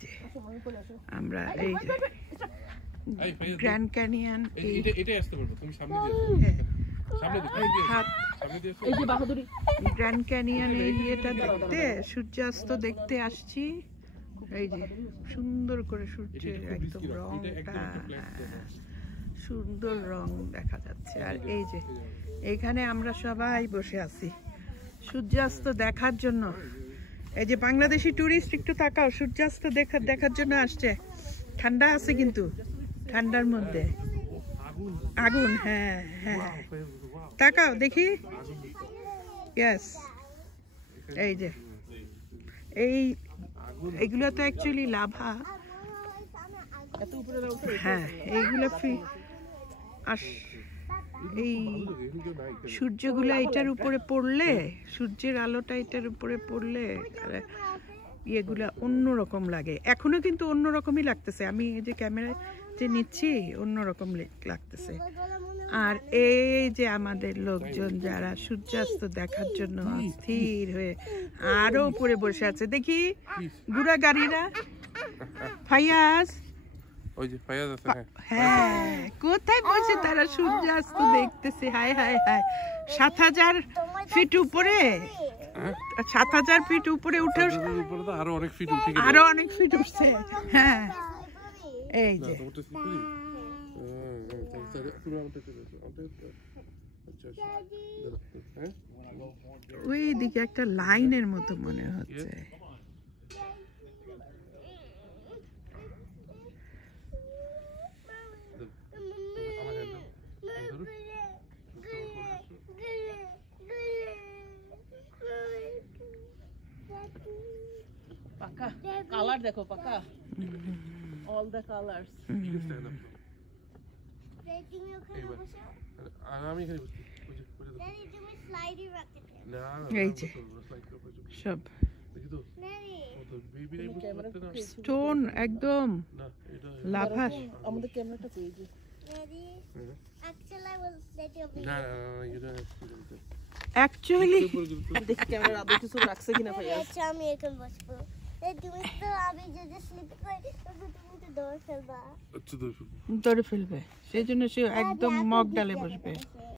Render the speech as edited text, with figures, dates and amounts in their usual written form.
যে আমরা এই যে গ্র্যান্ড ক্যানিয়ন, গ্র্যান্ড ক্যানিয়ন এই ইয়েটা দেখতে, সূর্যাস্ত দেখতে আসছি। এই যে সুন্দর করে সূর্যের একদম রংটা, সুন্দর রং দেখা যাচ্ছে। আর এই যে এইখানে আমরা সবাই বসে আছি সূর্যাস্ত দেখার জন্য। এই যে বাংলাদেশি টুরিস্ট, একটু তাকাও, সূর্যাস্ত দেখার জন্য আসছে। ঠান্ডা আছে কিন্তু, ঠান্ডার মধ্যে আগুন। হ্যাঁ হ্যাঁ, তাকাও দেখি। ইয়েস, এই যে এইগুলো তো অ্যাকচুয়ালি লাভা। হ্যাঁ, এইগুলো এই সূর্যগুলো এটার উপরে পড়লে, সূর্যের আলোটা এটার উপরে পড়লে ইয়েগুলা অন্যরকম লাগে। এখনো কিন্তু অন্যরকমই লাগতেছে, আমি এই যে ক্যামেরায় যে নিচ্ছি অন্যরকম লাগতেছে। আর এই যে আমাদের লোকজন যারা সূর্যাস্ত দেখার জন্য স্থির হয়ে আরো উপরে বসে আছে, দেখি গুড়া গাড়িরা। ফাইয়াজ, হ্যাঁ, কোথায় বসে তারা সূর্যাস্ত দেখতেছে। হায় হায় হায়, 7000 ফিট উপরে, 7000 ফিট উপরে উঠে, আরো অনেক ফিট উঠছে। হ্যাঁ, এই যে ওই দিকে একটা লাইনের মতো মনে হচ্ছে। পাকা কালার দেখো, পাকা all the colors। আমি এখানে বসছি, দাদি তুমি স্লাইডি রাখতে না, এই যে সব স্টোন একদম লাভা। আমাদের ক্যামেরাটা পেয়ে যে অ্যাকচুয়ালি দেখি ক্যামেরা আদৌ কিছু রাখছে কিনা ভাই। আচ্ছা, আমি এখন বসবো। তুমি তো আমি যদি স্লিপ করি তবে তুমি তো দৌড় ফেলবা। দৌড়ে ফেলবে, সেই জন্য সে একদম মগ ডালে বসবে।